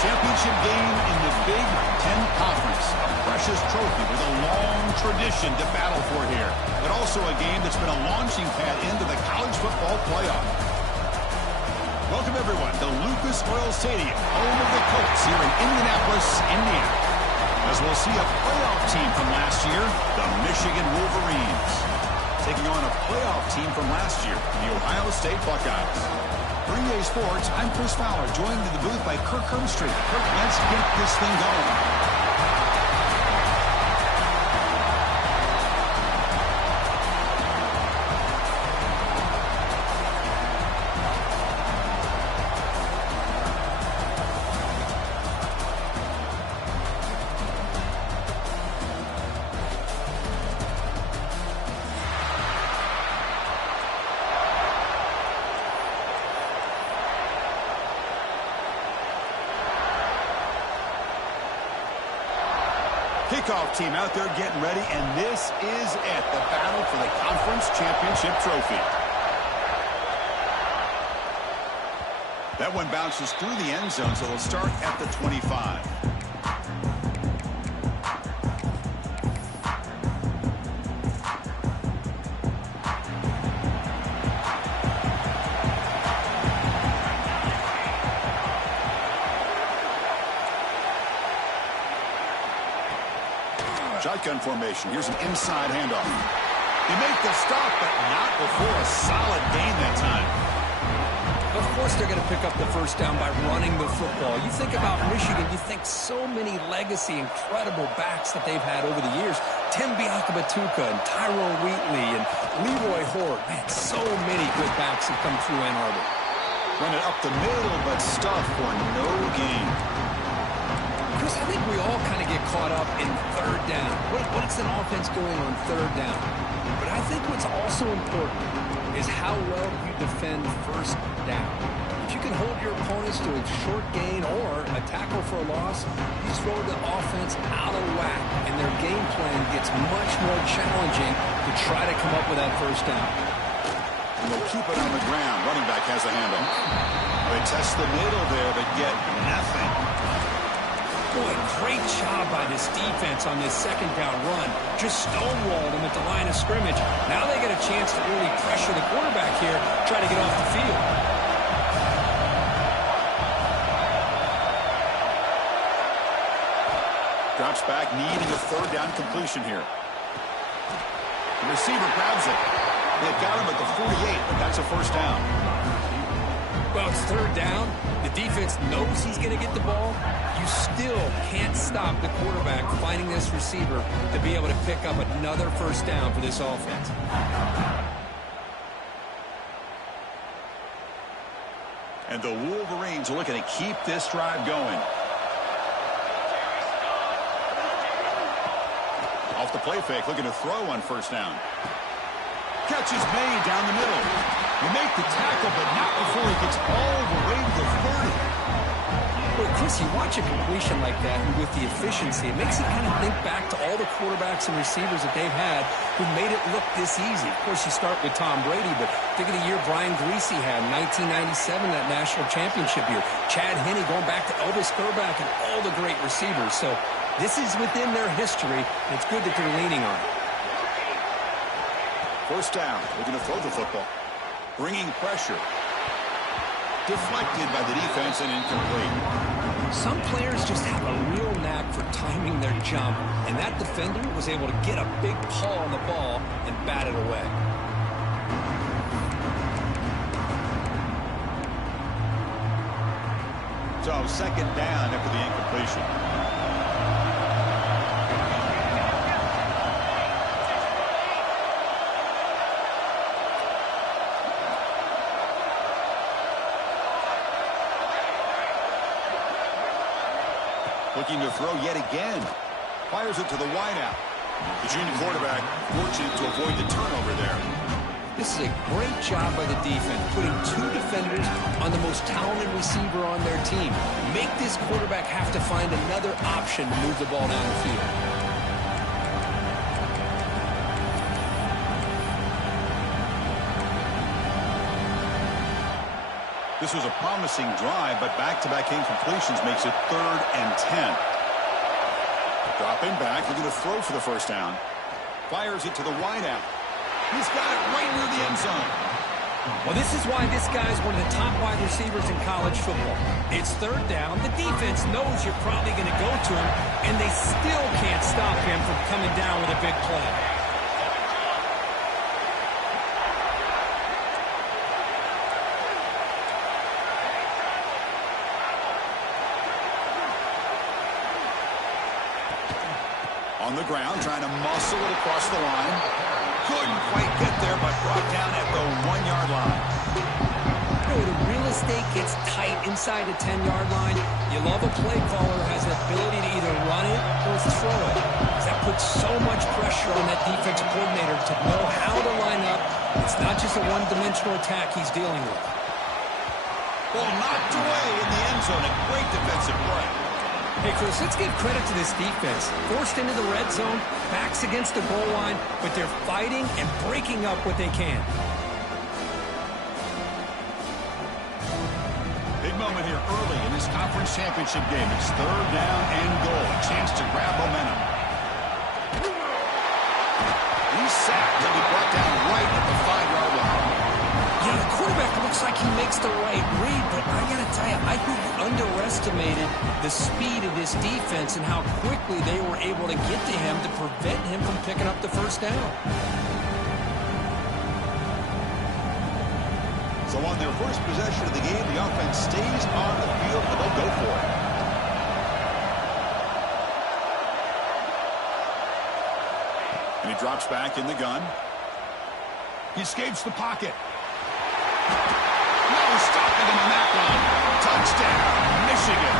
championship game in the Big Ten Conference. A precious trophy with a long tradition to battle for here. But also a game that's been a launching pad into the college football playoff. Welcome, everyone, to Lucas Oil Stadium, home of the Colts here in Indianapolis, Indiana. As we'll see a playoff team from last year, the Michigan Wolverines, taking on a playoff team from last year, the Ohio State Buckeyes. For EA Sports, I'm Chris Fowler, joined in the booth by Kirk Herbstreit. Kirk, let's get this thing going. Kickoff team out there getting ready, and this is it, the battle for the conference championship trophy. That one bounces through the end zone, so it'll start at the 25. Shotgun formation. Here's an inside handoff. They make the stop, but not before a solid gain that time. Of course they're going to pick up the first down by running the football. You think about Michigan, you think so many legacy, incredible backs that they've had over the years. Tim Biakabatuka and Tyrone Wheatley and Leroy Horde. Man, so many good backs have come through Ann Arbor. Run it up the middle, but stuff for no gain. Chris, I think we all kind of get caught up in third down. What's an offense doing on third down? But I think what's also important is how well you defend first down. If you can hold your opponents to a short gain or a tackle for a loss, you throw the offense out of whack, and their game plan gets much more challenging to try to come up with that first down. And they'll keep it on the ground. Running back has a handoff. They test the middle there, but get nothing. Boy, great job by this defense on this second down run. Just stonewalled them at the line of scrimmage. Now they get a chance to really pressure the quarterback here, try to get off the field. Drops back, needing a third down completion here. The receiver grabs it. They've got him at the 48, but that's a first down. Well, it's third down. The defense knows he's going to get the ball. You still can't stop the quarterback finding this receiver to be able to pick up another first down for this offense. And the Wolverines are looking to keep this drive going. Off the play fake, looking to throw on first down. Catch is made down the middle. You make the tackle, but not before he gets all the way to the 30. Well, Chris, you watch a completion like that, and with the efficiency, it makes you kind of think back to all the quarterbacks and receivers that they've had who made it look this easy. Of course, you start with Tom Brady, but think of the year Brian Griese had in 1997, that national championship year. Chad Henne going back to Elvis Grbac and all the great receivers. So this is within their history, and it's good that they're leaning on it. First down. They're going to throw the football. Bringing pressure. Deflected by the defense and incomplete. Some players just have a real knack for timing their jump, and that defender was able to get a big paw on the ball and bat it away. So second down after the incompletion. Looking to throw yet again. Fires it to the wideout. The junior quarterback fortunate to avoid the turnover there. This is a great job by the defense, putting two defenders on the most talented receiver on their team. Make this quarterback have to find another option to move the ball down the field. This was a promising drive, but back-to-back incompletions makes it 3rd and 10. Dropping back, looking to throw for the first down. Fires it to the wideout. He's got it right near the end zone. Well, this is why this guy's one of the top wide receivers in college football. It's 3rd down. The defense knows you're probably going to go to him, and they still can't stop him from coming down with a big play. On the ground, trying to muscle it across the line. Couldn't quite get there, but brought down at the 1-yard line. You know, the real estate gets tight inside the 10-yard line. You love a play caller who has the ability to either run it or throw it. That puts so much pressure on that defensive coordinator to know how to line up. It's not just a one-dimensional attack he's dealing with. Ball knocked away in the end zone. A great defensive play. Hey, Chris, let's give credit to this defense. Forced into the red zone, backs against the goal line, but they're fighting and breaking up what they can. Big moment here early in this conference championship game. It's 3rd down and goal. A chance to grab momentum. He's sacked and he brought down right at the 5-yard line. Yeah, the quarterback looks like he makes the right read, but I got to tell you, I think he underestimated the speed of this defense and how quickly they were able to get to him to prevent him from picking up the first down. So on their first possession of the game, the offense stays on the field, and they'll go for it. And he drops back in the gun. He escapes the pocket. No stopping him on that one. Touchdown, Michigan.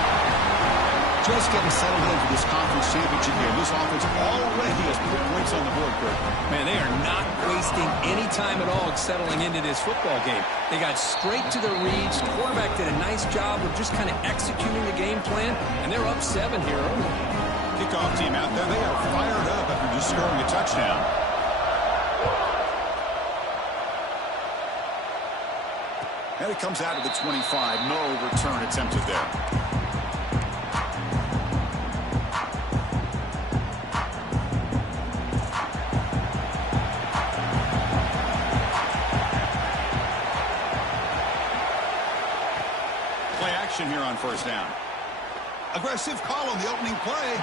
Just getting settled in for this conference championship game. This offense already has put points on the board, Kurt. Man, they are not wasting any time at all settling into this football game. They got straight to the reads. The quarterback did a nice job of just kind of executing the game plan, and they're up 7 here early. Kickoff team out there. They are fired up after just scoring a touchdown. And it comes out of the 25. No return attempted there. Play action here on first down. Aggressive call on the opening play.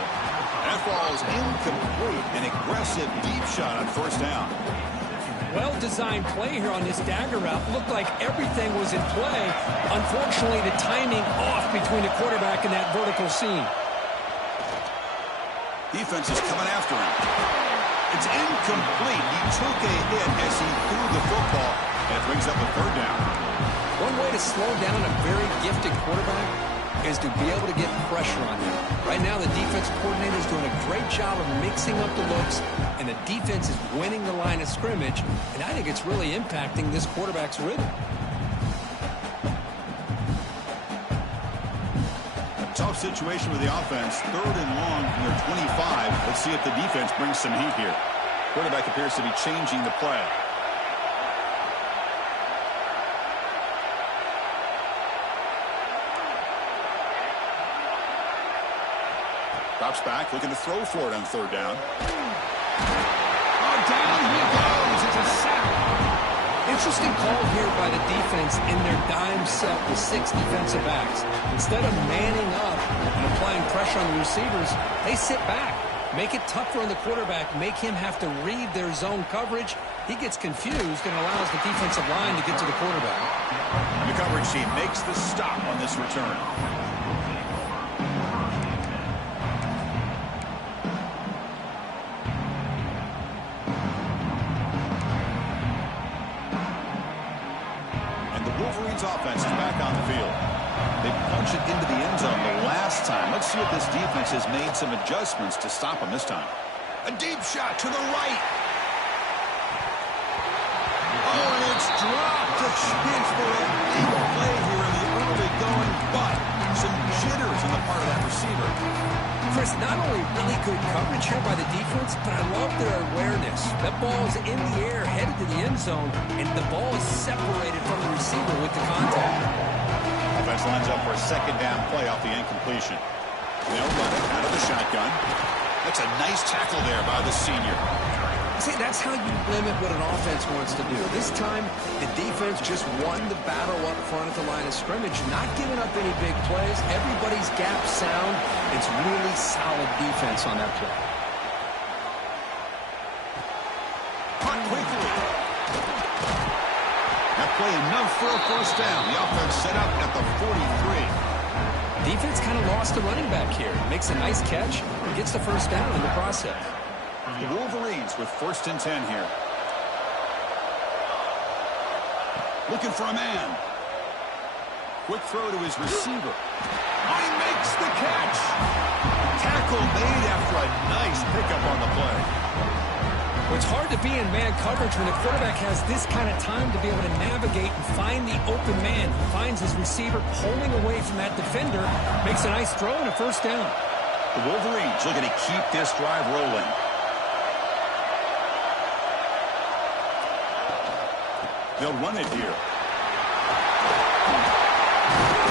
That ball is incomplete. An aggressive deep shot on first down. Well-designed play here on this dagger route. Looked like everything was in play. Unfortunately, the timing off between the quarterback and that vertical seam. Defense is coming after him. It's incomplete. He took a hit as he threw the football. That brings up a 3rd down. One way to slow down a very gifted quarterback is to be able to get pressure on him. Right now, the defensive coordinator is doing a great job of mixing up the looks, and the defense is winning the line of scrimmage, and I think it's really impacting this quarterback's rhythm. A tough situation with the offense. 3rd and long from their 25. Let's see if the defense brings some heat here. Quarterback appears to be changing the play. Drops back, looking to throw for it on 3rd down. Oh, down he goes. It's a sack. Interesting call here by the defense in their dime set with 6 defensive backs. Instead of manning up and applying pressure on the receivers, they sit back, make it tougher on the quarterback, make him have to read their zone coverage. He gets confused and allows the defensive line to get to the quarterback. And the coverage team makes the stop on this return. Offense is back on the field. They punch it into the end zone the last time. Let's see if this defense has made some adjustments to stop them this time. A deep shot to the right. Oh, and it's dropped. A chance for a big play here in the early going, but some jitters on the part of that receiver. Chris, not only really good coverage here by the defense, but I love their awareness. That ball is in the air, headed to the end zone, and the ball is separated from the receiver with the contact. Defense lines up for a second down play off the incompletion. They'll run it out of the shotgun. That's a nice tackle there by the senior. See, that's how you limit what an offense wants to do. This time, the defense just won the battle up front at the line of scrimmage, not giving up any big plays. Everybody's gap sound. It's really solid defense on that play. Cut quickly. That play enough for a first down. The offense set up at the 43. Defense kind of lost the running back here. Makes a nice catch and gets the first down in the process. The Wolverines with 1st and 10 here. Looking for a man. Quick throw to his receiver. Oh, he makes the catch. Tackle made after a nice pickup on the play. Well, it's hard to be in man coverage when the quarterback has this kind of time to be able to navigate and find the open man. He finds his receiver pulling away from that defender, makes a nice throw and a first down. The Wolverines looking to keep this drive rolling. They'll run it here.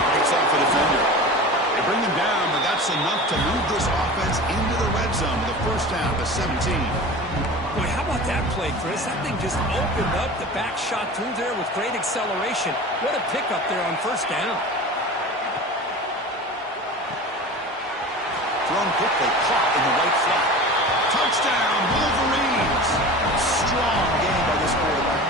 Breaks off the defender. They bring him down, but that's enough to move this offense into the red zone with a first down to 17. Boy, how about that play, Chris? That thing just opened up. The back shot through there with great acceleration. What a pickup there on first down. Thrown quickly, caught in the right flat. Touchdown, Wolverines! Strong game by this quarterback.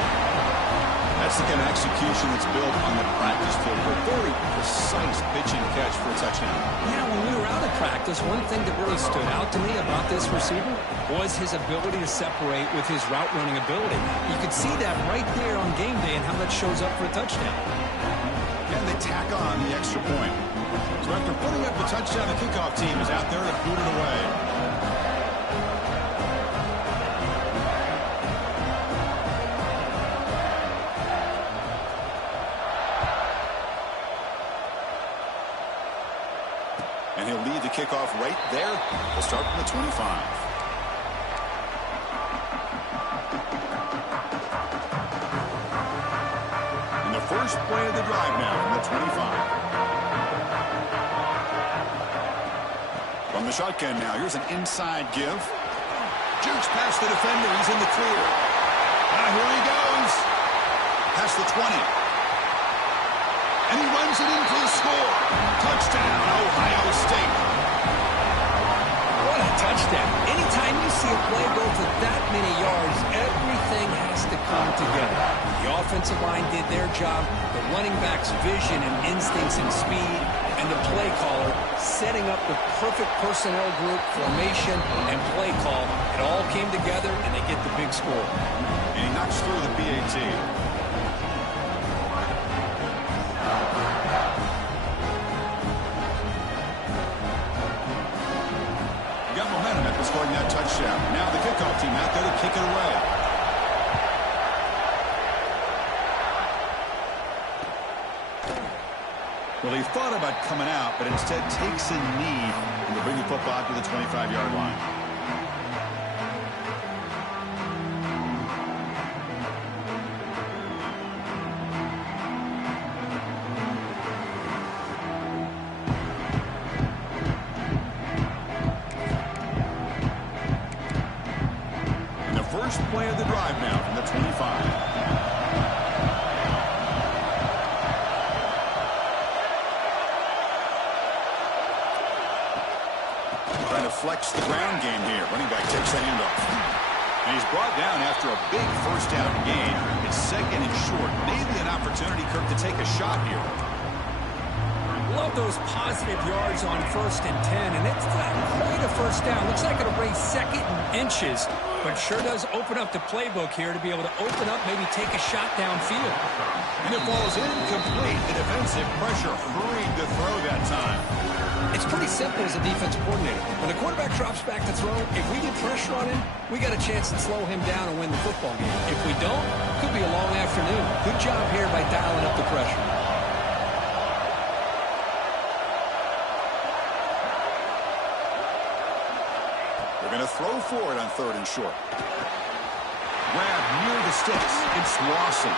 That's the kind of execution that's built on the practice field. A very precise pitch and catch for a touchdown. Yeah, when we were out of practice, one thing that really stood out to me about this receiver was his ability to separate with his route running ability. You could see that right there on game day and how that shows up for a touchdown. And they tack on the extra point. So after putting up the touchdown, the kickoff team is out there to boot it away. And he'll lead the kickoff right there. We'll start from the 25. And the first play of the drive now from the 25. From the shotgun now, here's an inside give. Jukes past the defender, he's in the clear. Now here he goes. Past the 20. And he runs it in for the score. Touchdown, Ohio State. What a touchdown. Anytime you see a play go for that many yards, everything has to come together. The offensive line did their job, the running back's vision and instincts and speed, and the play caller setting up the perfect personnel group, formation, and play call. It all came together, and they get the big score. And he knocks through the PAT. Got momentum after scoring that touchdown. Now the kickoff team out there to kick it away. Well, he thought about coming out, but instead takes a knee and to bring the football to the 25-yard line. And the first play of the drive now from the 25. Flex the ground game here. Running back takes the handoff. And he's brought down after a big first down gain. It's second and short. Maybe an opportunity, Kirk, to take a shot here. Love those positive yards on 1st and 10, and it's not quite a first down. Looks like it'll bring second and inches, but sure does open up the playbook here to be able to open up, maybe take a shot downfield. And it falls incomplete. The defensive pressure hurried the throw that time. It's pretty simple as a defensive coordinator. When the quarterback drops back to throw, if we get pressure on him, we got a chance to slow him down and win the football game. If we don't, it could be a long afternoon. Good job here by dialing up the pressure. They're going to throw for it on 3rd and short. Grab near the sticks. It's Lawson.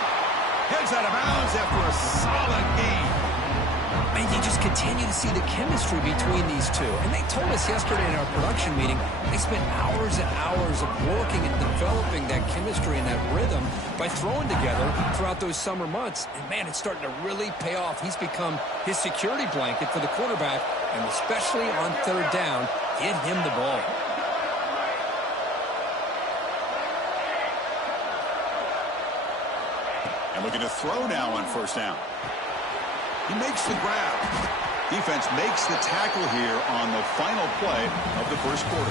Heads out of bounds after a solid gain. And you just continue to see the chemistry between these two. And they told us yesterday in our production meeting, they spent hours and hours of working and developing that chemistry and that rhythm by throwing together throughout those summer months. And, man, it's starting to really pay off. He's become his security blanket for the quarterback, and especially on third down, get him the ball. And looking to throw now on first down. He makes the grab. Defense makes the tackle here on the final play of the first quarter.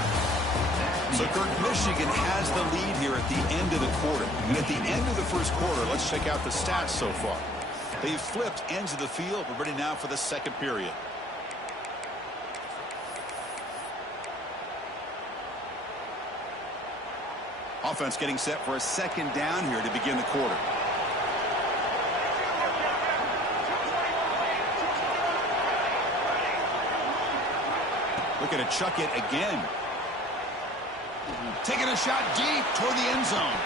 So, Kirk, Michigan has the lead here at the end of the quarter. And at the end of the first quarter, let's check out the stats so far. They've flipped ends of the field. We're ready now for the second period. Offense getting set for a second down here to begin the quarter. Looking to chuck it again. Taking a shot deep toward the end zone.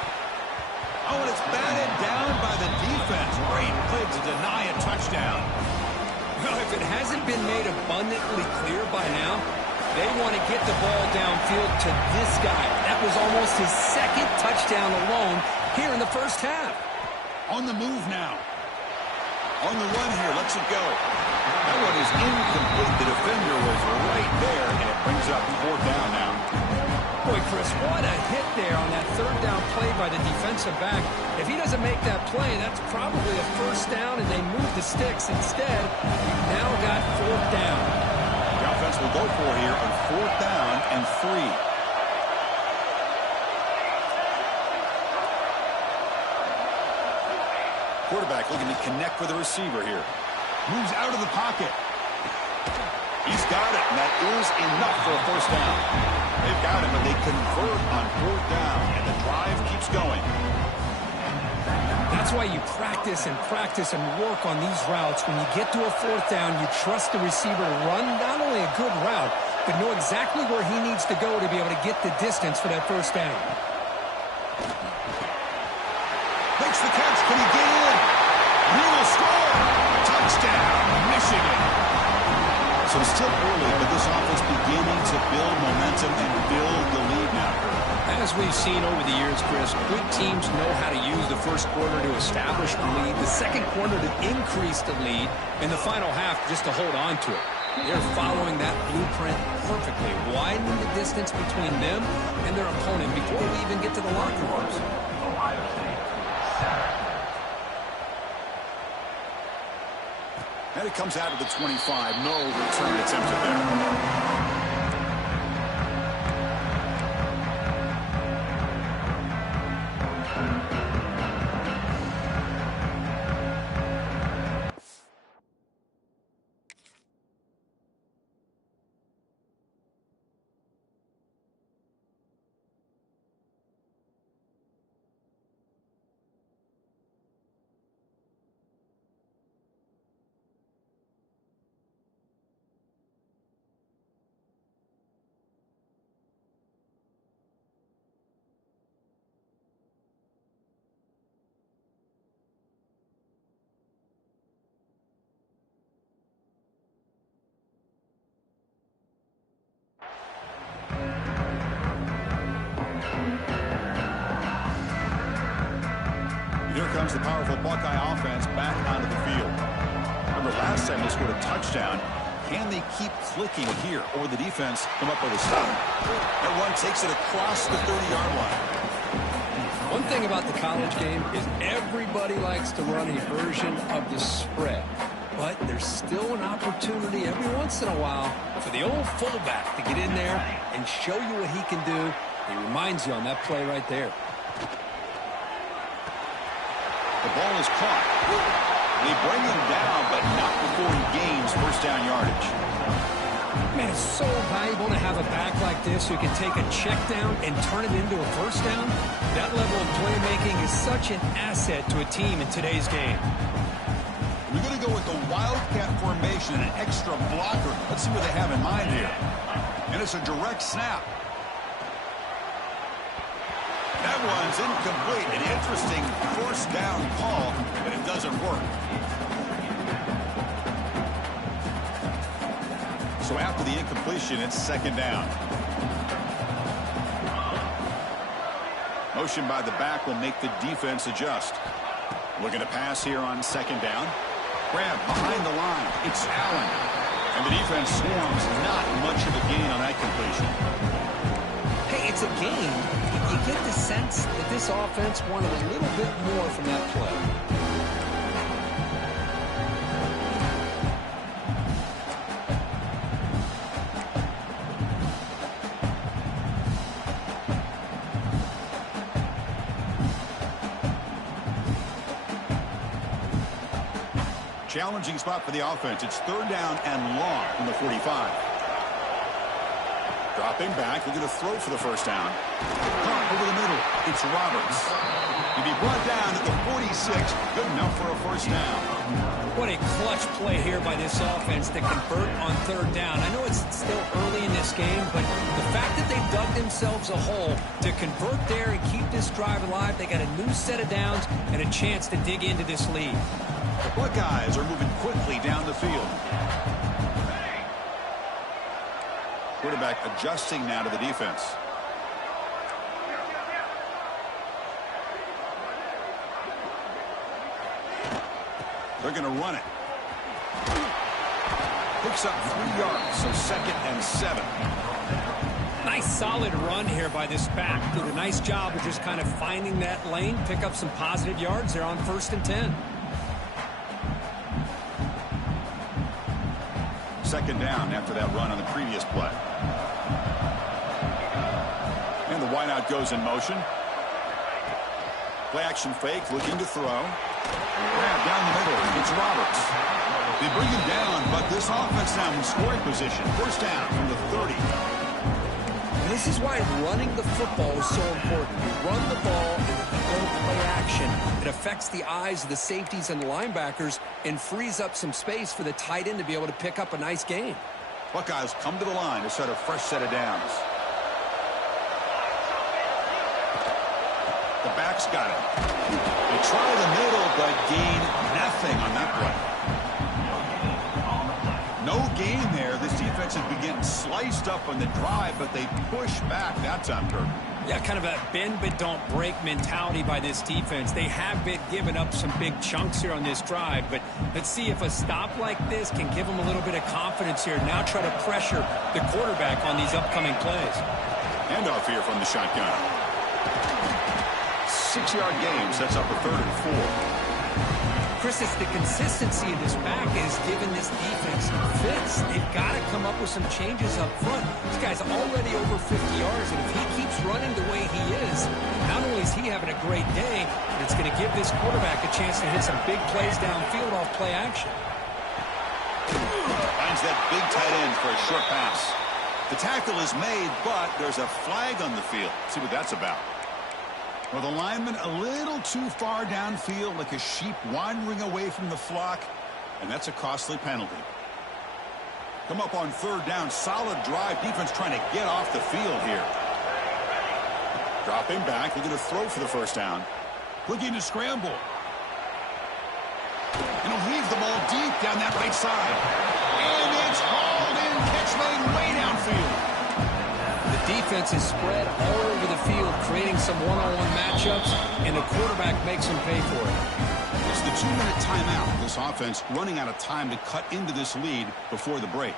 Oh, and it's batted down by the defense. Great play to deny a touchdown. Well, if it hasn't been made abundantly clear by now, they want to get the ball downfield to this guy. That was almost his second touchdown alone here in the first half. On the move now. On the run here, lets it go. That one is incomplete. The defender was right there, and it brings up fourth down now. Boy, Chris, what a hit there on that third down play by the defensive back. If he doesn't make that play, that's probably a first down, and they move the sticks. Instead, we've now got fourth down. The offense will go for here on fourth down and 3. Quarterback looking to connect with the receiver here. Moves out of the pocket. He's got it, and that is enough for a first down. They've got it, but they convert on fourth down, and the drive keeps going. That's why you practice and work on these routes. When you get to a fourth down, you trust the receiver to run not only a good route, but know exactly where he needs to go to be able to get the distance for that first down. Makes the catch. Can he get in? He will score. Touchdown, Michigan. So it's still early, but this offense beginning to build momentum and build the lead now. As we've seen over the years, Chris, good teams know how to use the first quarter to establish the lead, the second quarter to increase the lead, and the final half just to hold on to it. They're following that blueprint perfectly, widening the distance between them and their opponent before we even get to the locker rooms. And it comes out of the 25. No return attempted there. Here comes the powerful Buckeye offense back onto the field. Remember, last time they scored a touchdown. Can they keep clicking here, or the defense come up with a stop? That one takes it across the 30-yard line. One thing about the college game is everybody likes to run a version of the spread. But there's still an opportunity every once in a while for the old fullback to get in there and show you what he can do. He reminds you on that play right there. The ball is caught. They bring him down, but not before he gains first down yardage. Man, it's so valuable to have a back like this who can take a check down and turn it into a first down. That level of playmaking is such an asset to a team in today's game. We're going to go with the Wildcat formation, an extra blocker. Let's see what they have in mind here. And it's a direct snap. That one's incomplete. An interesting first down call, but it doesn't work. So after the incompletion, it's second down. Motion by the back will make the defense adjust. Looking to pass here on second down. Grab behind the line. It's Allen. And the defense swarms. Not much of a gain on that completion. Hey, it's a gain. You get the sense that this offense wanted a little bit more from that play. Challenging spot for the offense. It's third down and long from the 45. Dropping back. They're going to throw for the first down. Caught over the middle. It's Roberts. He'll be brought down at the 46. Good enough for a first down. What a clutch play here by this offense to convert on third down. I know it's still early in this game, but the fact that they've dug themselves a hole to convert there and keep this drive alive, they got a new set of downs and a chance to dig into this lead. The Buckeyes are moving quickly down the field. Quarterback adjusting now to the defense. They're going to run it. Picks up 3 yards, so second and 7. Nice solid run here by this back. Did a nice job of just kind of finding that lane, pick up some positive yards there on 1st and 10. Second down after that run on the previous play. And the wideout goes in motion. Play action fake, looking to throw. Grab down the middle. It's Roberts. They bring him down, but this offense now in scoring position. First down from the 30. This is why running the football is so important. You run the ball and you don't play action. It affects the eyes of the safeties and the linebackers and frees up some space for the tight end to be able to pick up a nice gain. Buckeyes come to the line to set a fresh set of downs. The back's got it. They try the middle, but gain nothing on that play. No gain there. This defense has been getting sliced up on the drive, but they push back that time, Kirk. Yeah, kind of a bend but don't break mentality by this defense. They have been giving up some big chunks here on this drive, but let's see if a stop like this can give them a little bit of confidence here. Now try to pressure the quarterback on these upcoming plays. Handoff here from the shotgun. 6-yard gain sets up a 3rd and 4. Chris, it's the consistency of this back is giving this defense fits. They've got to come up with some changes up front. This guy's already over 50 yards, and if he keeps running the way he is, not only is he having a great day, but it's going to give this quarterback a chance to hit some big plays downfield off play action. Finds that big tight end for a short pass. The tackle is made, but there's a flag on the field. Let's see what that's about. Well, the lineman a little too far downfield, like a sheep wandering away from the flock, and that's a costly penalty. Come up on 3rd down, solid drive. Defense trying to get off the field here. Dropping back, they're going to throw for the first down. Looking to scramble. And he'll leave the ball deep down that right side. And it's hauled in, catch made way downfield. The defense is spread all over the field, creating some one-on-one matchups, and the quarterback makes them pay for it. It's the 2-minute timeout. This offense running out of time to cut into this lead before the break.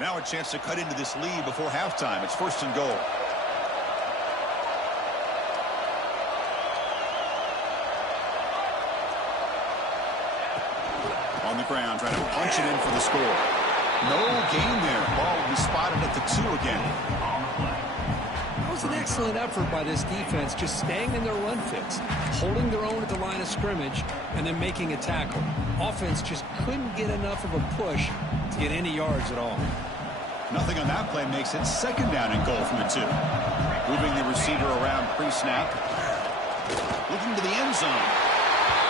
Now a chance to cut into this lead before halftime. It's 1st and goal. On the ground, trying to punch it in for the score. No gain there. Ball will be spotted at the 2 again. That was an excellent effort by this defense, just staying in their run fits, holding their own at the line of scrimmage, and then making a tackle. Offense just couldn't get enough of a push to get any yards at all. Nothing on that play makes it 2nd down and goal from the 2. Moving the receiver around pre-snap. Looking to the end zone.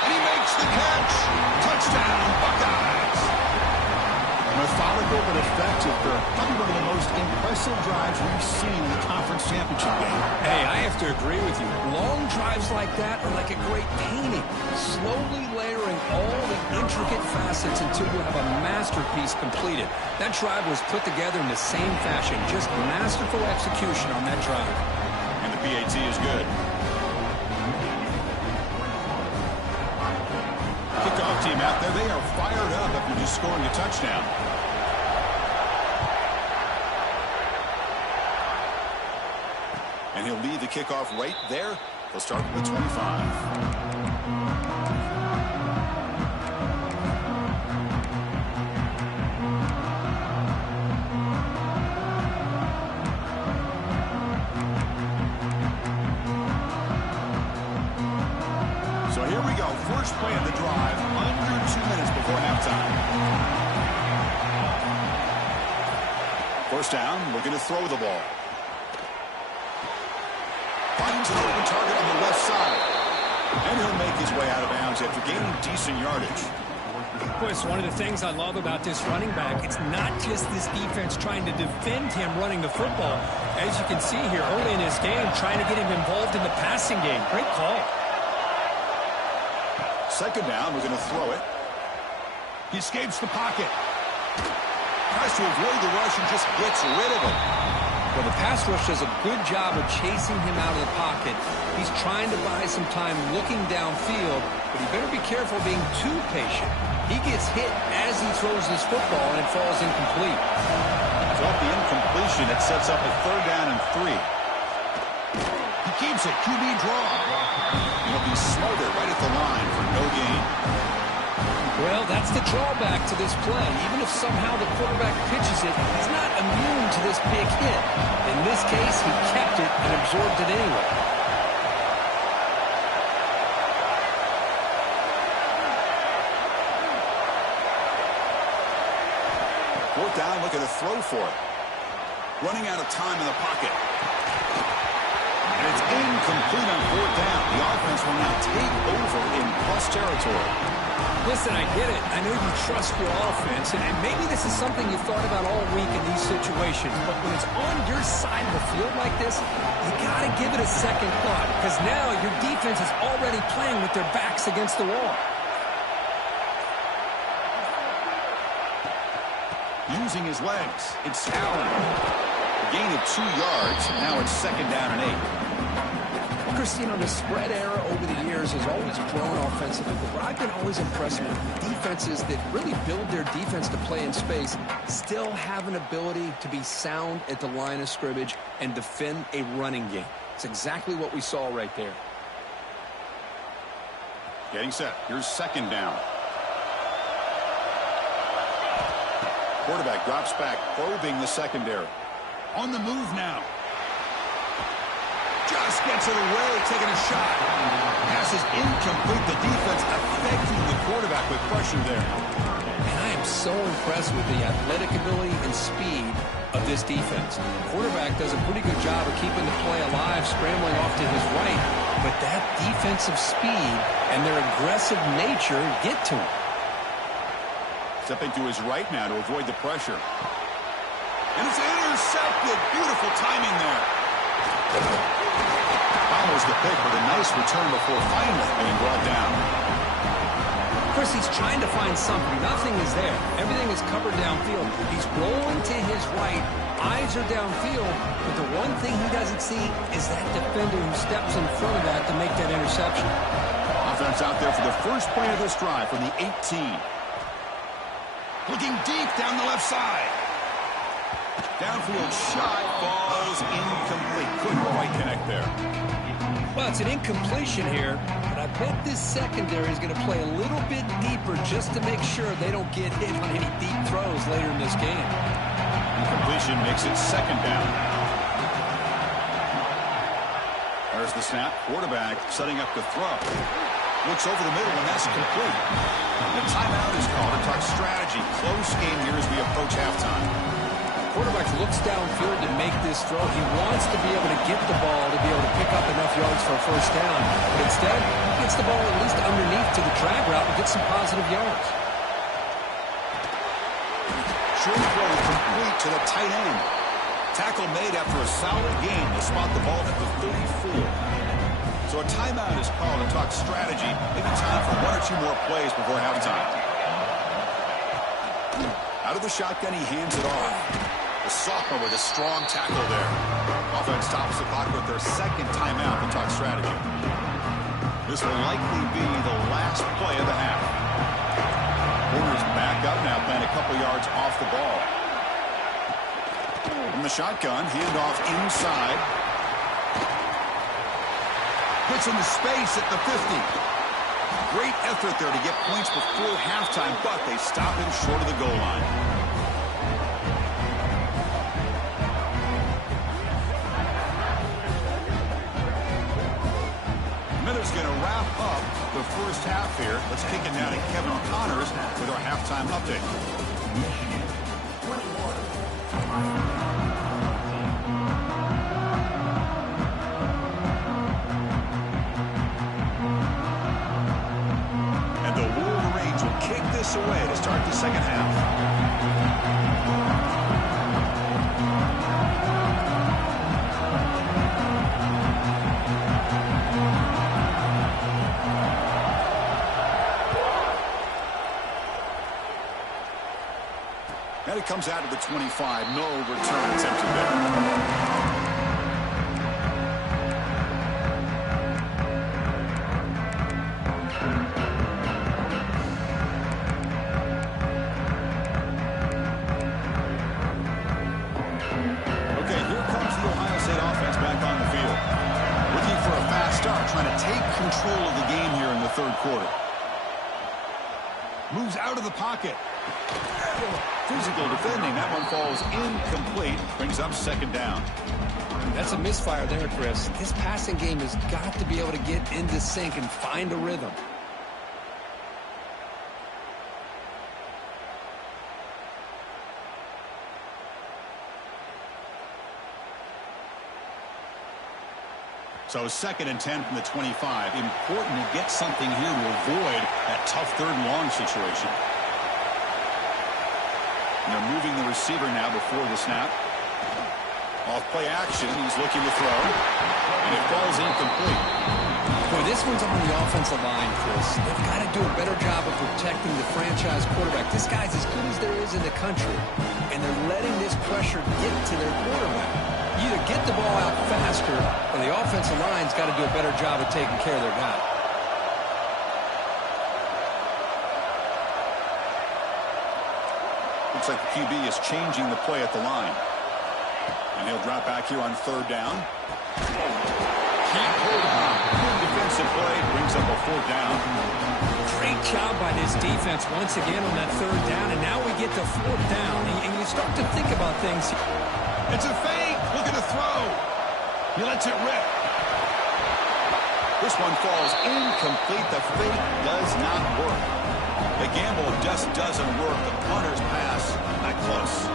And he makes the catch. Touchdown, Buckeyes. And a methodical but effective for probably one of the most impressive drives we've seen in the conference championship game. Hey, I have to agree with you. Long drives like that are like a great painting, slowly layering all the intricate facets until you have a masterpiece completed. That drive was put together in the same fashion, just masterful execution on that drive. And the PAT is good. Kickoff team out there, they are fired up after just scoring a touchdown. And he'll lead the kickoff right there. He'll start with the 25. So here we go. First play of the drive, under 2 minutes before halftime. First down, we're going to throw the ball. Finds an open target on the left side. And he'll make his way out of bounds after gaining decent yardage. Of course, one of the things I love about this running back, it's not just this defense trying to defend him running the football. As you can see here early in this game, trying to get him involved in the passing game. Great call. Second down, we're going to throw it. He escapes the pocket. Tries to avoid the rush and just gets rid of it. Well, the pass rush does a good job of chasing him out of the pocket. He's trying to buy some time looking downfield, but he better be careful being too patient. He gets hit as he throws this football, and it falls incomplete. So off the incompletion, it sets up a third down and 3. He keeps it. QB draw. He'll be smothered right at the line for no gain. Well, that's the drawback to this play. Even if somehow the quarterback pitches it, he's not immune to this big hit. In this case, he kept it and absorbed it anyway. Fourth down, looking to throw for it. Running out of time in the pocket. And it's incomplete on fourth down. The offense will now take over in plus territory. Listen, I get it. I know you trust your offense, and maybe this is something you thought about all week in these situations, but when it's on your side of the field like this, you got to give it a second thought, because now your defense is already playing with their backs against the wall. Using his legs, it's Allen. A gain of 2 yards, and now it's second down and 8. Chris, you know, the spread era over the years has always grown offensively, but what I've been always impressed with, defenses that really build their defense to play in space still have an ability to be sound at the line of scrimmage and defend a running game. It's exactly what we saw right there. Getting set. Here's second down. Quarterback drops back, probing the secondary. On the move now. Just gets it away, taking a shot. Pass is incomplete. The defense affecting the quarterback with pressure there. And I am so impressed with the athletic ability and speed of this defense. The quarterback does a pretty good job of keeping the play alive, scrambling off to his right. But that defensive speed and their aggressive nature get to him. Stepping to his right now to avoid the pressure. And it's intercepted. Beautiful timing there. Follows the pick with a nice return before finally being brought down. Chris, he's trying to find something. Nothing is there. Everything is covered downfield. He's rolling to his right. Eyes are downfield. But the one thing he doesn't see is that defender who steps in front of that to make that interception. Offense out there for the first play of this drive from the 18. Looking deep down the left side. Downfield shot falls incomplete. Couldn't quite connect there. Well, it's an incompletion here, but I bet this secondary is going to play a little bit deeper just to make sure they don't get hit on any deep throws later in this game. Incompletion makes it second down. There's the snap. Quarterback setting up the throw. Looks over the middle, and that's complete. The timeout is called to talk strategy. Close game here as we approach halftime. Quarterback looks downfield to make this throw. He wants to be able to get the ball to be able to pick up enough yards for a first down. But instead, he gets the ball at least underneath to the drag route and gets some positive yards. Short throw complete to the tight end. Tackle made after a solid gain to spot the ball at the 34. So a timeout is called to talk strategy. Maybe time for one or two more plays before halftime. Out of the shotgun, he hands it off. The sophomore with a strong tackle there. Offense stops the clock with their second timeout to talk strategy. This will likely be the last play of the half. Corner's back up now, playing a couple yards off the ball. From the shotgun, handoff inside. Gets into space at the 50. Great effort there to get points before halftime, but they stop him short of the goal line. Miller's going to wrap up the first half here. Let's kick it down to Kevin Connors with our halftime update. And the Wolverines will kick this away to start the second half. And it comes out of the 25. No return attempted there. Okay, here comes the Ohio State offense back on the field. Looking for a fast start, trying to take control of the game here in the third quarter. Moves out of the pocket. Physical defending. That one falls incomplete. Brings up second down. That's a misfire there, Chris. This passing game has got to be able to get into sync and find a rhythm. So 2nd and 10 from the 25. Important to get something here to avoid that tough third and long situation. And they're moving the receiver now before the snap. Off play action. He's looking to throw. And it falls incomplete. Boy, this one's on the offensive line, Chris. They've got to do a better job of protecting the franchise quarterback. This guy's as good as there is in the country. And they're letting this pressure get to their quarterback. You either get the ball out faster, or the offensive line's got to do a better job of taking care of their guy. Looks like the QB is changing the play at the line. And he'll drop back here on 3rd down. Keep hold on. Good defensive play. Brings up a 4th down. Great job by this defense once again on that 3rd down. And now we get to 4th down. And you start to think about things. It's a fake. Looking to throw. He lets it rip. This one falls incomplete. The fake does not work. The gamble just doesn't work. The punter's pass, not close.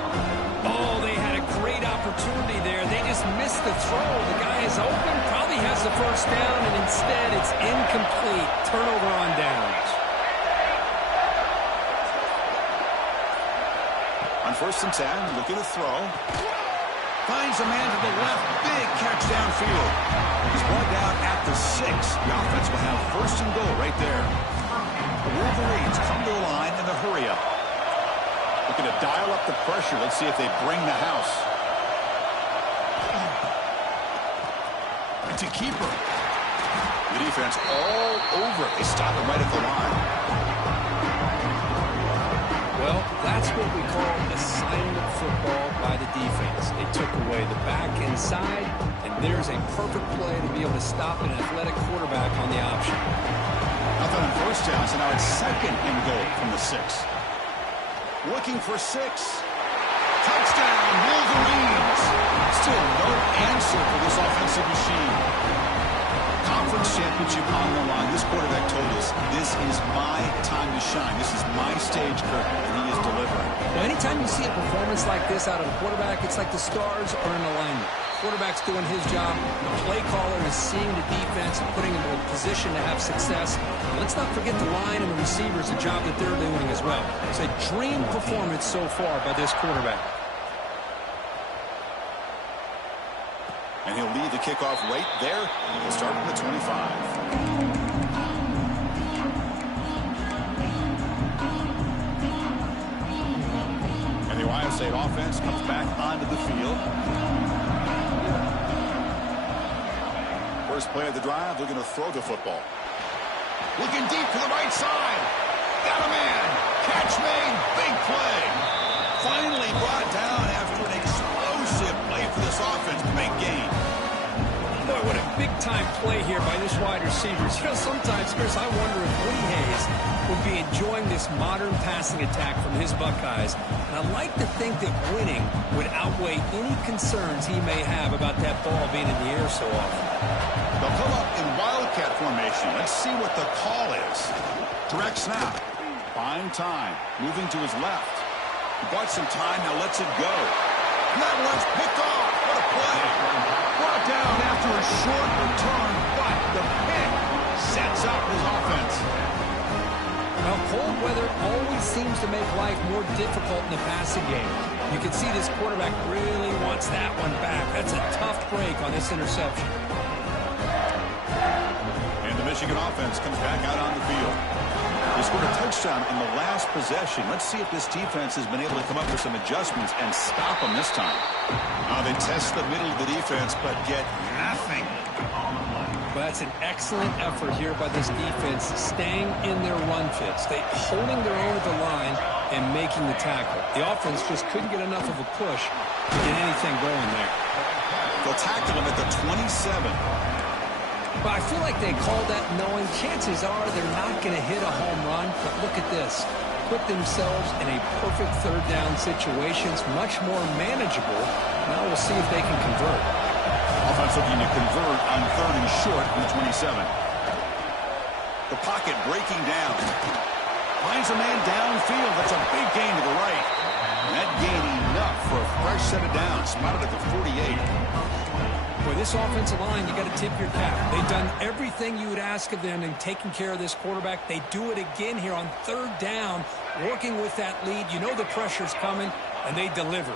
Oh, they had a great opportunity there. They just missed the throw. The guy is open, probably has the first down, and instead it's incomplete. Turnover on downs. On 1st and 10, looking to throw. Finds a man to the left. Big catch downfield. He's brought down at the 6. The offense will have 1st and goal right there. The Wolverines come to the line in the hurry up. Looking to dial up the pressure. Let's see if they bring the house. It's a keeper. The defense all over it. They stop him right at the line. Well, that's what we call assignment football by the defense. They took away the back inside, and there's a perfect play to be able to stop an athletic quarterback on the option. Nothing on 1st down, so now it's 2nd and goal from the 6. Looking for 6. Touchdown, Wolverines. Still no answer for this offensive machine. Conference championship on the line. This quarterback told us, this is my time to shine. This is my stage curtain, and he is delivering. Well, anytime you see a performance like this out of a quarterback, it's like the stars are in alignment. quarterback's doing his job. The play caller is seeing the defense and putting them in a position to have success. And let's not forget the line and the receivers, the job that they're doing as well. It's a dream performance so far by this quarterback. And he'll lead the kickoff right there. He'll start from the 25. The Ohio State offense comes back onto the field. First play of the drive, they're going to throw the football. Looking deep to the right side. Got a man. Catch made. Big play. Finally brought down after an explosive play for this offense. Big gain. Boy, what a big-time play here by this wide receiver. You know, sometimes, Chris, I wonder if Woody Hayes would be enjoying this modern passing attack from his Buckeyes. And I like to think that winning would outweigh any concerns he may have about that ball being in the air so often. They'll come up in Wildcat formation. Let's see what the call is. Direct snap. Fine time. Moving to his left. He bought some time, now lets it go. And that one's picked off. What a play. Brought down after a short return, but the pick sets up his offense. Well, cold weather always seems to make life more difficult in the passing game. You can see this quarterback really wants that one back. That's a tough break on this interception. And the Michigan offense comes back out on the field. They scored a touchdown in the last possession. Let's see if this defense has been able to come up with some adjustments and stop them this time. They test the middle of the defense, but get nothing. Well, that's an excellent effort here by this defense, staying in their run fits. They holding their own at the line and making the tackle. The offense just couldn't get enough of a push to get anything going there. They'll tackle him at the 27. But I feel like they called that knowing chances are they're not going to hit a home run. But look at this. Put themselves in a perfect third down situation. It's much more manageable. Now we'll see if they can convert. Offense looking to convert on 3rd and short from the 27. The pocket breaking down. Finds a man downfield. That's a big gain to the right. And that gain enough for a fresh set of downs. Spotted at the 48. Boy, this offensive line, you got to tip your cap. They've done everything you would ask of them in taking care of this quarterback. They do it again here on 3rd down, working with that lead. You know the pressure's coming, and they deliver.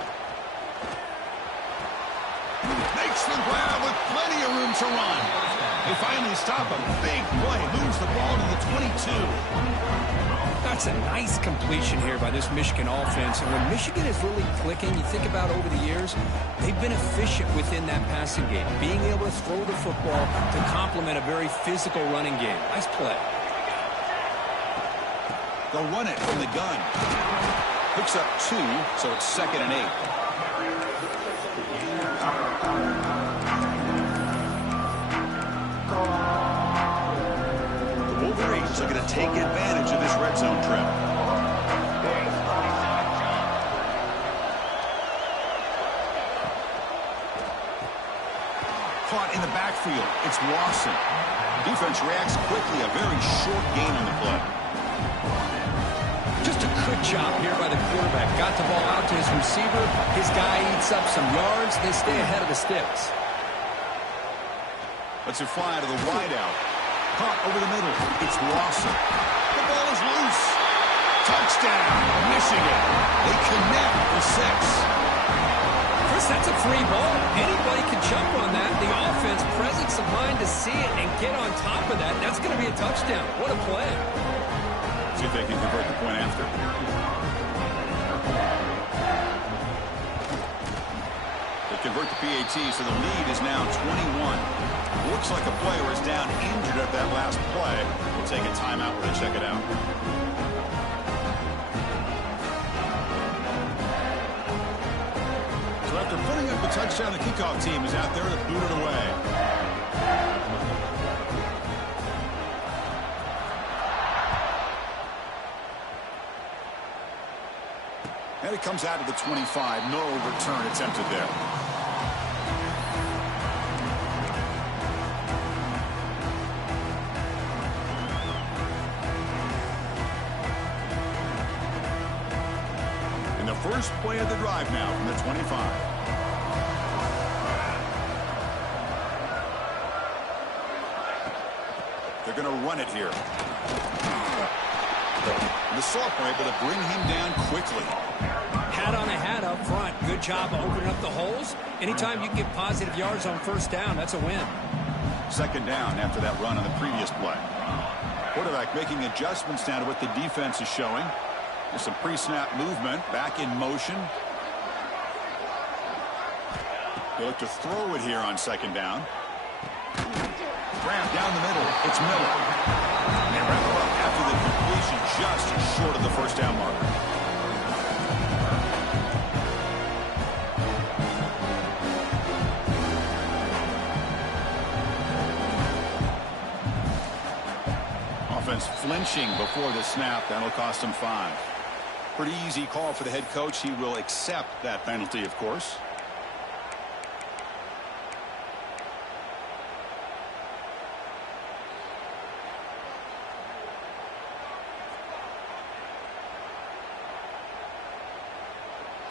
Makes the grab with plenty of room to run. They finally stop a big play. Moves the ball to the 22. That's a nice completion here by this Michigan offense. And when Michigan is really clicking, you think about over the years, they've been efficient within that passing game, being able to throw the football to complement a very physical running game. Nice play. They'll run it from the gun. Picks up 2, so it's 2nd and 8. The Wolverines are going to take advantage of this red zone trip. Caught in the backfield. It's Lawson. Defense reacts quickly. A very short gain on the play. Just a good job here by the quarterback. Got the ball out to his receiver. His guy eats up some yards. They stay ahead of the sticks. Lets it fly to the wideout. Caught over the middle. It's Lawson. The ball is loose. Touchdown, Michigan. They connect for 6. Chris, that's a free ball. Anybody can jump on that. The offense, presence of mind to see it and get on top of that. That's going to be a touchdown. What a play. See if they can convert the point after. They convert the PAT, so the lead is now 21. Looks like a player is down injured at that last play. We'll take a timeout when they check it out. So after putting up the touchdown, the kickoff team is out there to boot it away. And it comes out to the 25. No return attempted there. And the first play of the drive now from the 25. run it here. The Sophomore able to bring him down quickly. Hat on a hat up front. Good job of opening up the holes. Anytime you can get positive yards on first down, that's a win. Second down after that run on the previous play. Quarterback making adjustments now to what the defense is showing. There's some pre-snap movement, back in motion. They look to throw it here on second down. Grab down the middle. It's Miller. And they wrap it up after the completion just short of the first down marker. Offense flinching before the snap. That'll cost him 5. Pretty easy call for the head coach. He will accept that penalty, of course.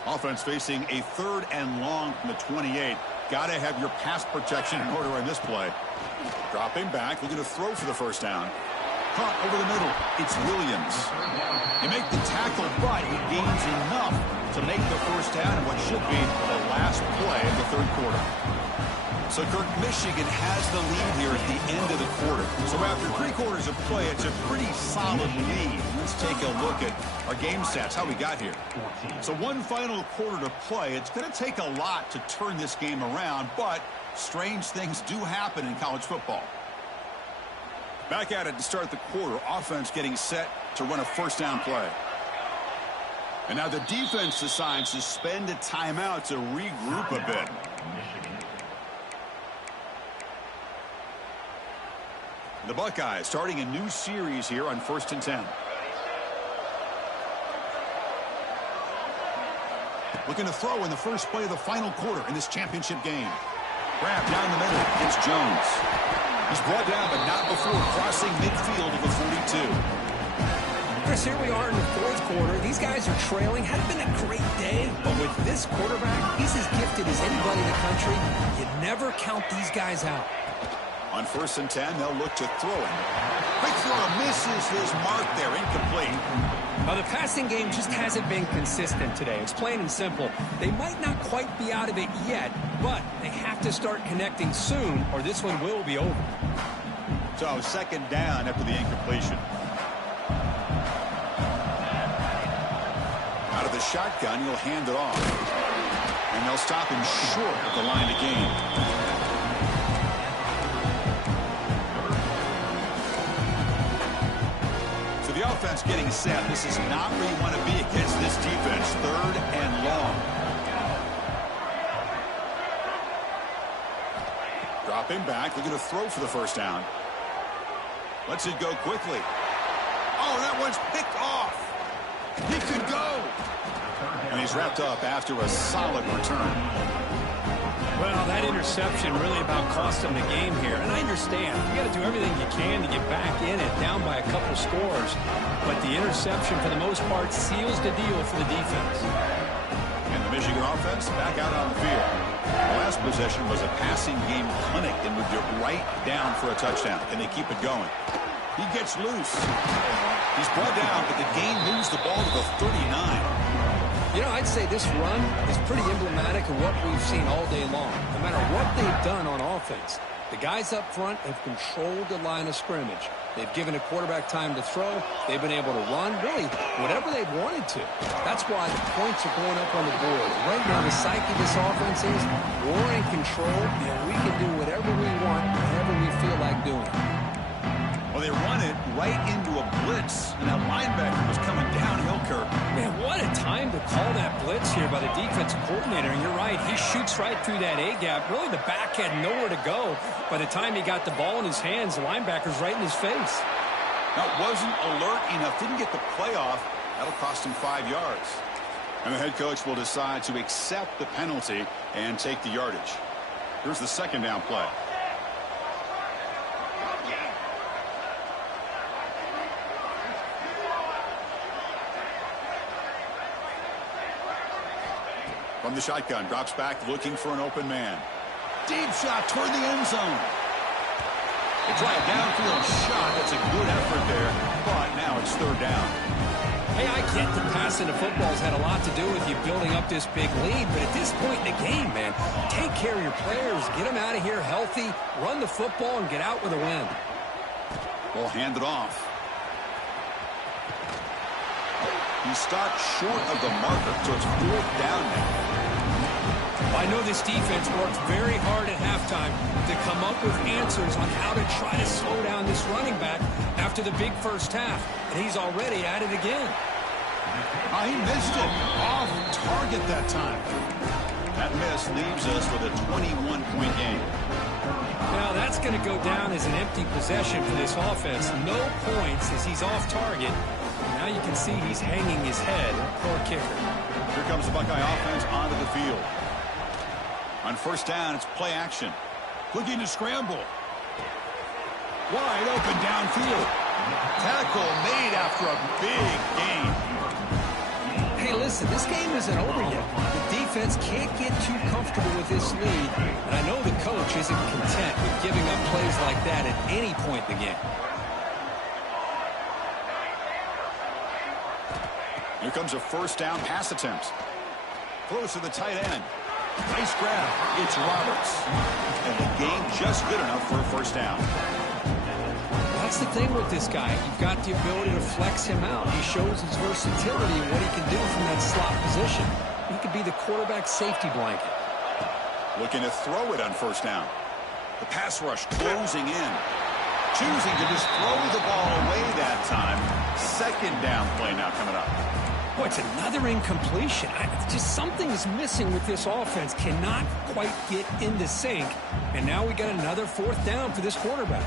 Offense facing a 3rd and long from the 28. Got to have your pass protection in order on this play. Dropping back, looking to throw for the first down. Caught over the middle. It's Williams. They make the tackle, but he gains enough to make the first down in what should be the last play of the 3rd quarter. So, Kirk, Michigan has the lead here at the end of the quarter. So after 3 quarters of play, it's a pretty solid lead. Let's take a look at our game stats, how we got here. So one final quarter to play. It's going to take a lot to turn this game around, but strange things do happen in college football. Back at it to start the quarter. Offense getting set to run a first down play. And now the defense decides to spend a timeout to regroup a bit. The Buckeyes starting a new series here on 1st and 10. Looking to throw in the first play of the final quarter in this championship game. Grab down the middle. It's Jones. He's brought down, but not before crossing midfield of the 42. Chris, here we are in the 4th quarter. These guys are trailing. Hadn't been a great day, but with this quarterback, he's as gifted as anybody in the country. You never count these guys out. On 1st and 10, they'll look to throw it. Quick throw misses his mark there, incomplete. Now, the passing game just hasn't been consistent today. It's plain and simple. They might not quite be out of it yet, but they have to start connecting soon, or this one will be over. So, second down after the incompletion. Out of the shotgun, he'll hand it off. And they'll stop him short of the line of game. The offense getting set. This is not where you want to be against this defense. 3rd and long. Dropping back, looking to throw for the first down. Lets it go quickly. Oh, that one's picked off. He could go. And he's wrapped up after a solid return. Well, that interception really about cost them the game here. And I understand. You got to do everything you can to get back in it, down by a couple scores. But the interception, for the most part, seals the deal for the defense. And the Michigan offense back out on the field. The last possession was a passing game clinic and moved it right down for a touchdown. Can they keep it going? He gets loose. He's brought down, but the game moves the ball to the 39. You know, I'd say this run is pretty emblematic of what we've seen all day long. No matter what they've done on offense, the guys up front have controlled the line of scrimmage. They've given a quarterback time to throw. They've been able to run, really, whatever they've wanted to. That's why the points are going up on the board. Right now, the psyche of this offense is we're in control, and we can do whatever we want, whenever we feel like doing it. Well, they run it right into a blitz, and that linebacker was coming downhill, Kirk. Man, what a time to call that blitz here by the defensive coordinator. And you're right, he shoots right through that A-gap. Really, the back had nowhere to go. By the time he got the ball in his hands, the linebacker's right in his face. Now, wasn't alert enough, didn't get the play off. That'll cost him 5 yards. And the head coach will decide to accept the penalty and take the yardage. Here's the second down play. From the shotgun, drops back, looking for an open man. Deep shot toward the end zone. They try a downfield shot. That's a good effort there, but now it's third down. Hey, I get the passing the football's had a lot to do with you building up this big lead, but at this point in the game, man, take care of your players, get them out of here healthy, run the football, and get out with a win. Ball handed off. He stopped short of the marker, so it's fourth down now. I know this defense worked very hard at halftime to come up with answers on how to try to slow down this running back after the big first half, and he's already at it again. He missed it. Off target that time. That miss leaves us with a 21-point game. Now that's going to go down as an empty possession for this offense. No points as he's off target. Now you can see he's hanging his head. Poor kicker. Here comes the Buckeye offense onto the field. On first down, it's play action. Looking to scramble. Wide open downfield. Tackle made after a big gain. Hey, listen, this game isn't over yet. The defense can't get too comfortable with this lead, and I know the coach isn't content with giving up plays like that at any point in the game. Here comes a first down pass attempt. Throws to the tight end. Nice grab. It's Roberts. And the game just good enough for a first down. That's the thing with this guy. You've got the ability to flex him out. He shows his versatility and what he can do from that slot position. He could be the quarterback's safety blanket. Looking to throw it on first down. The pass rush closing in. Choosing to just throw the ball away that time. Second down play now coming up. Boy, it's another incompletion. Just something's missing with this offense. Cannot quite get into sync. And now we got another fourth down for this quarterback.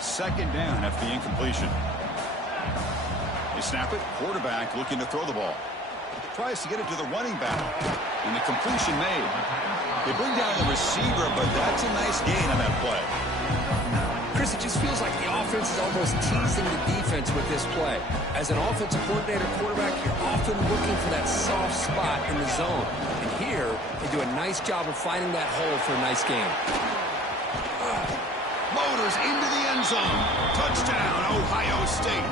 Second down after the incompletion. They snap it. Quarterback looking to throw the ball. Tries to get it to the running back. And the completion made. They bring down the receiver, but that's a nice gain on that play. Chris, it just feels like the offense is almost teasing the defense with this play. As an offensive coordinator quarterback, you're often looking for that soft spot in the zone. And here, they do a nice job of finding that hole for a nice game. Motors into the end zone. Touchdown, Ohio State.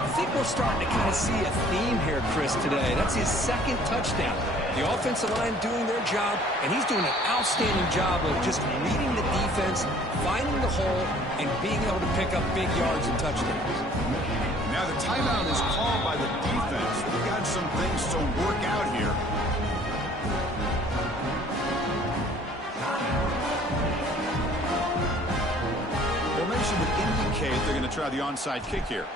I think we're starting to kind of see a theme here, Chris, today. That's his second touchdown. The offensive line doing their job, and he's doing an outstanding job of just reading the defense, finding the hole, and being able to pick up big yards and touchdowns. Now the timeout is called by the defense. They've got some things to work out here. Formation would indicate they're going to try the onside kick here.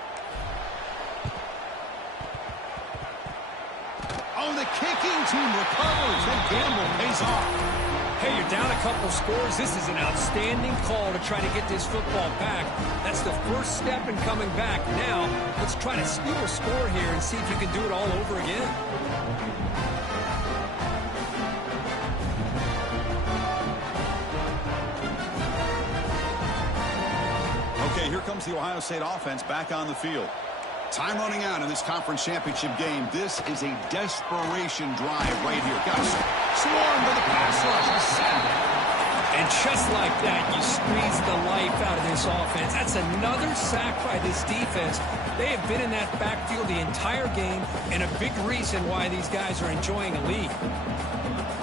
Oh, the kicking team recovers. That gamble pays off. Hey, you're down a couple scores. This is an outstanding call to try to get this football back. That's the first step in coming back. Now, let's try to steal a score here and see if you can do it all over again. Okay, here comes the Ohio State offense back on the field. Time running out in this conference championship game. This is a desperation drive right here. Got swarmed by the pass rush. And just like that, you squeeze the life out of this offense. That's another sack by this defense. They have been in that backfield the entire game, and a big reason why these guys are enjoying a lead.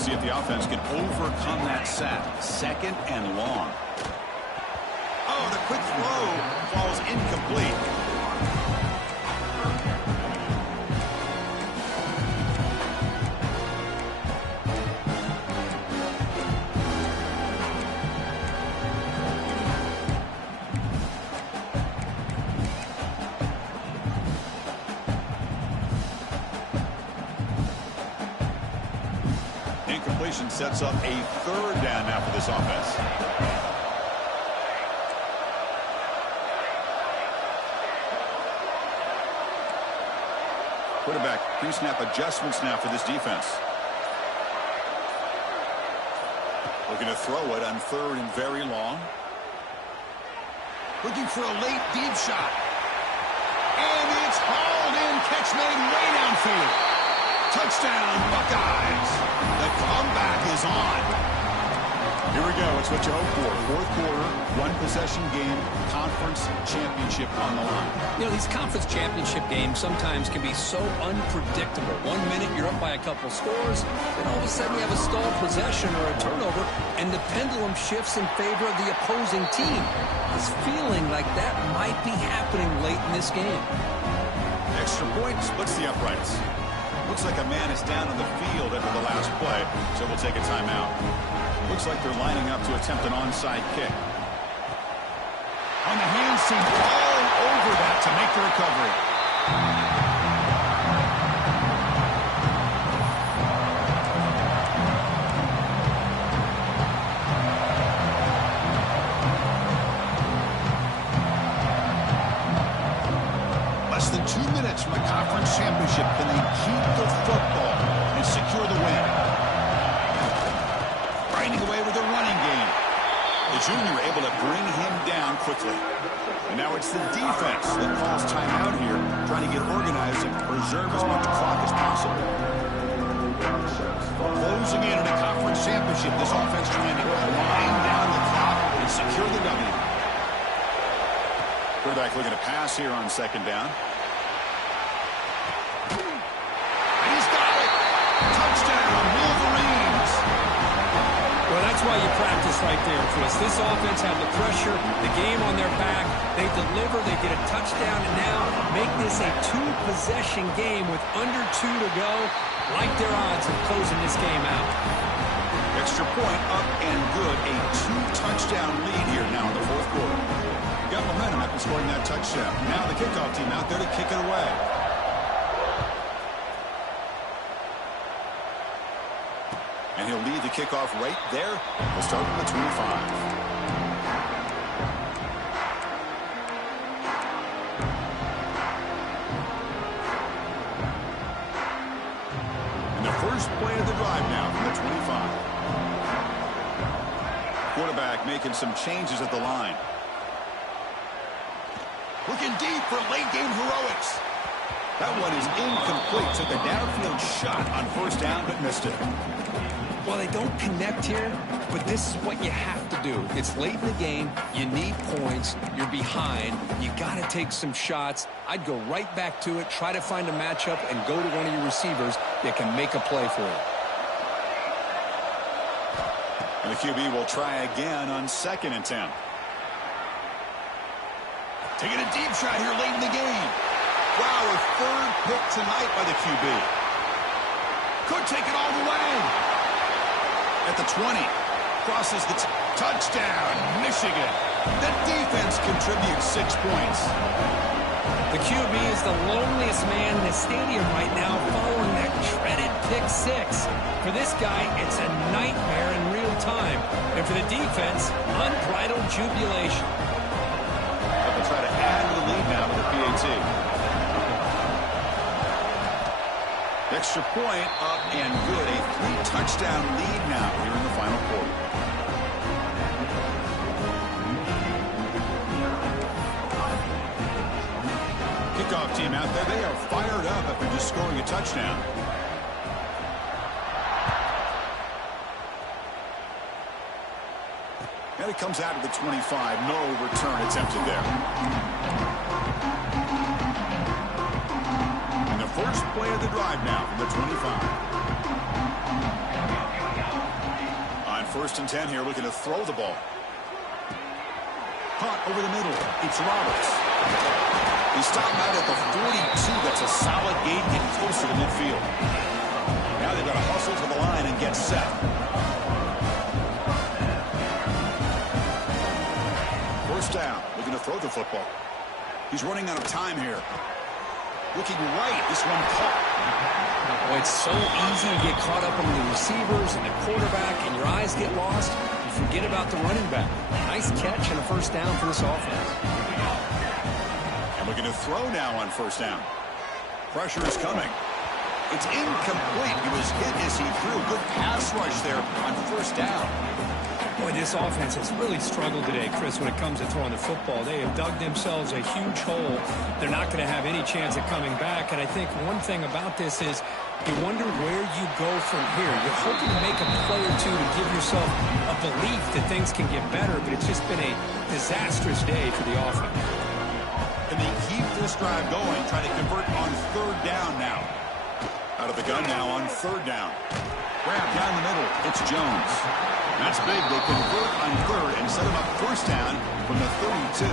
See if the offense can overcome that sack. Second and long. Oh, the quick throw falls incomplete. Incompletion sets up a third down now for this offense. Quarterback pre-snap adjustments now for this defense. Looking to throw it on third and very long. Looking for a late deep shot. And it's hauled in. Catch made way downfield. Touchdown, Buckeyes. The comeback is on. Here we go. It's what you hope for. Fourth quarter, one-possession game, conference championship on the line. You know, these conference championship games sometimes can be so unpredictable. 1 minute you're up by a couple scores, then all of a sudden you have a stalled possession or a turnover, and the pendulum shifts in favor of the opposing team. It's feeling like that might be happening late in this game. Extra point splits the uprights. Looks like a man is down on the field after the last play, so we'll take a timeout. Looks like they're lining up to attempt an onside kick. On the hand seam, all over that to make the recovery. Less than 2 minutes from the conference championship. Can they keep the football and secure the win? Grinding away with a running game. The junior able to bring him down quickly. And now it's the defense that calls timeout here, trying to get organized and preserve as much clock as possible. Closing in on a conference championship, this offense trying to grind down the clock and secure the W. Quarterback looking to pass here on second down. He's got it! Touchdown, Wolverines! Well, that's why you practice right there, Chris. This offense had the pressure, the game on their back. They deliver, they get a touchdown, and now make this a two-possession game with under 2 to go. Like their odds of closing this game out. Extra point up and good. A 2-touchdown lead here now in the fourth quarter. Got momentum after scoring that touchdown. Now the kickoff team out there to kick it away. And he'll lead the kickoff right there. We'll start from the 25. And the first play of the drive now from the 25. Quarterback making some changes at the line. Looking deep for late-game heroics. That one is incomplete. Took a downfield shot on first down, but missed it. Well, they don't connect here, but this is what you have to do. It's late in the game. You need points. You're behind. You got to take some shots. I'd go right back to it, try to find a matchup, and go to one of your receivers that can make a play for you. And the QB will try again on second and 10. Taking a deep shot here late in the game. Wow, a third pick tonight by the QB. Could take it all the way. At the 20. Crosses the touchdown, Michigan. That defense contributes 6 points. The QB is the loneliest man in the stadium right now following that dreaded pick 6. For this guy, it's a nightmare in real time. And for the defense, unbridled jubilation. But they'll try to add to the lead now with the PAT. Extra point up and good. A 3-touchdown lead now here in the final quarter. Kickoff team out there. They are fired up after just scoring a touchdown. And it comes out of the 25. No return attempted there. And the first play of the drive now from the 25. On first and 10 here, looking to throw the ball. Punt over the middle. It's Roberts. He stopped out at the 42. That's a solid gain, getting closer to midfield. Now they've got to hustle to the line and get set. First down, looking to throw the football. He's running out of time here. Looking right, this one caught. Well, it's so easy to get caught up on the receivers and the quarterback, and your eyes get lost. You forget about the running back. Nice catch and a first down for this offense. And looking to throw now on first down. Pressure is coming. It's incomplete. He was hit as he threw. Good pass rush there on first down. Boy, this offense has really struggled today, Chris, when it comes to throwing the football. They have dug themselves a huge hole. They're not going to have any chance of coming back. And I think one thing about this is you wonder where you go from here. You're hoping to make a play or two to give yourself a belief that things can get better, but it's just been a disastrous day for the offense. And they keep this drive going, trying to convert on third down now. Out of the gun now on third down. Grab down the middle. It's Jones. That's big. They convert on third and set him up first down from the 32.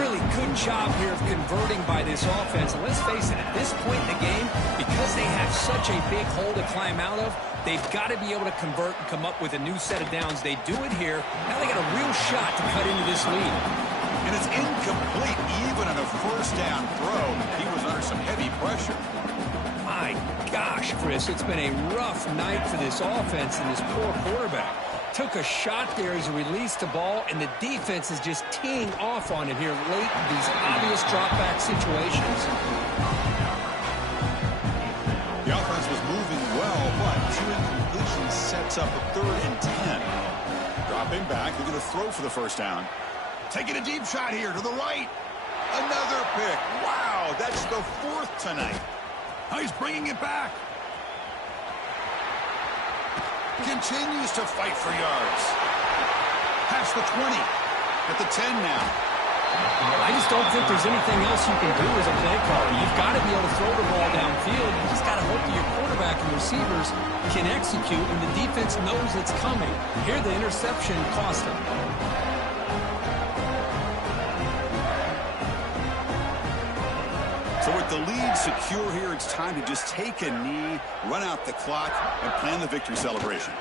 Really good job here of converting by this offense. And let's face it, at this point in the game, because they have such a big hole to climb out of, they've got to be able to convert and come up with a new set of downs. They do it here. Now they got a real shot to cut into this lead. And it's incomplete even on a first down throw. He was under some heavy pressure. My gosh, Chris, it's been a rough night for this offense and this poor quarterback. Took a shot there as he released the ball, and the defense is just teeing off on it here late in these obvious drop-back situations. The offense was moving well, but two incompletions sets up a 3rd and 10. Dropping back, they're going to throw for the first down. Taking a deep shot here to the right. Another pick. Wow, that's the 4th tonight. Oh, he's bringing it back. Continues to fight for yards. Past the 20. At the 10 now. I just don't think there's anything else you can do as a play caller. You've got to be able to throw the ball downfield. You just got to hope that your quarterback and receivers can execute, and the defense knows it's coming. Here, the interception cost them. So with the lead secure here, it's time to just take a knee, run out the clock, and plan the victory celebration.